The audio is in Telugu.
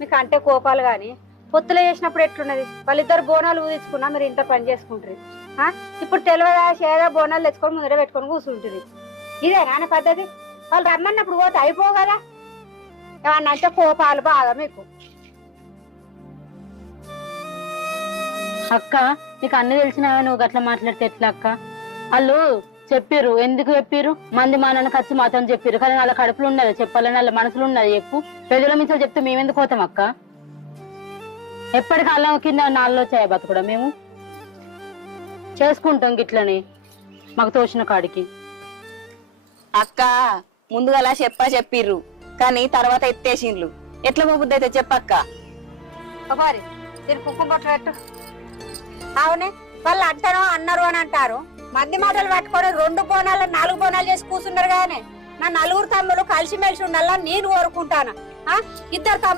మీకు అంటే కోపాలు కానీ పొత్తులు చేసినప్పుడు ఎట్లున్నది? వాళ్ళిద్దరు బోనాలు ఊదించుకున్నా మీరు ఇంత పని చేసుకుంటారు ఇప్పుడు తెలియదా చేదా బోనాలు తెచ్చుకొని ముందర పెట్టుకొని కూర్చుంటుంది ఇదే నాన్న పద్ధతి? వాళ్ళు రమ్మన్నప్పుడు పోతే అయిపో కదా? ఏమన్నా అంటే కోపాలు బాగా మీకు. అక్క నీకు అన్ని తెలిసినా నువ్వు గట్లా మాట్లాడితే ఎట్లా అక్క? వాళ్ళు చెప్పిర్రు. ఎందుకు చెప్పిర్రు? మంది మా నాన్న ఖర్చు మాతో చెప్పిర్రు. కానీ వాళ్ళ కడుపులో ఉన్నది చెప్పాలని వాళ్ళ మనసులో ఉన్నది చెప్పు. ప్రజల మించి చెప్తే మేమెందుకు పోతాం అక్క? ఎప్పటికి అల్లం కింద నాలుగులో చేయ బతుకుడా మేము? చేసుకుంటాం గిట్లని మాకు తోచిన కాడికి. అక్క ముందుగా చెప్పా చెప్పిర్రు. కానీ తర్వాత ఎత్తేసిండ్లు. ఎట్లా మొబుద్ది అయితే చెప్పక్క మరి దీని కుంకుమ బొట్టు పెట్టు. అవునే వాళ్ళు అంటారు అన్నారు అని అంటారు. మంది మాటలు పట్టుకొని రెండు బోనాలు నాలుగు బోనాలు చేసి కూర్చున్నారు కానీ నా నలుగురు తమ్ములు కలిసిమెలిసి ఉండాలని నేను కోరుకుంటాను ఆ? ఇద్దరు తమ్ముడు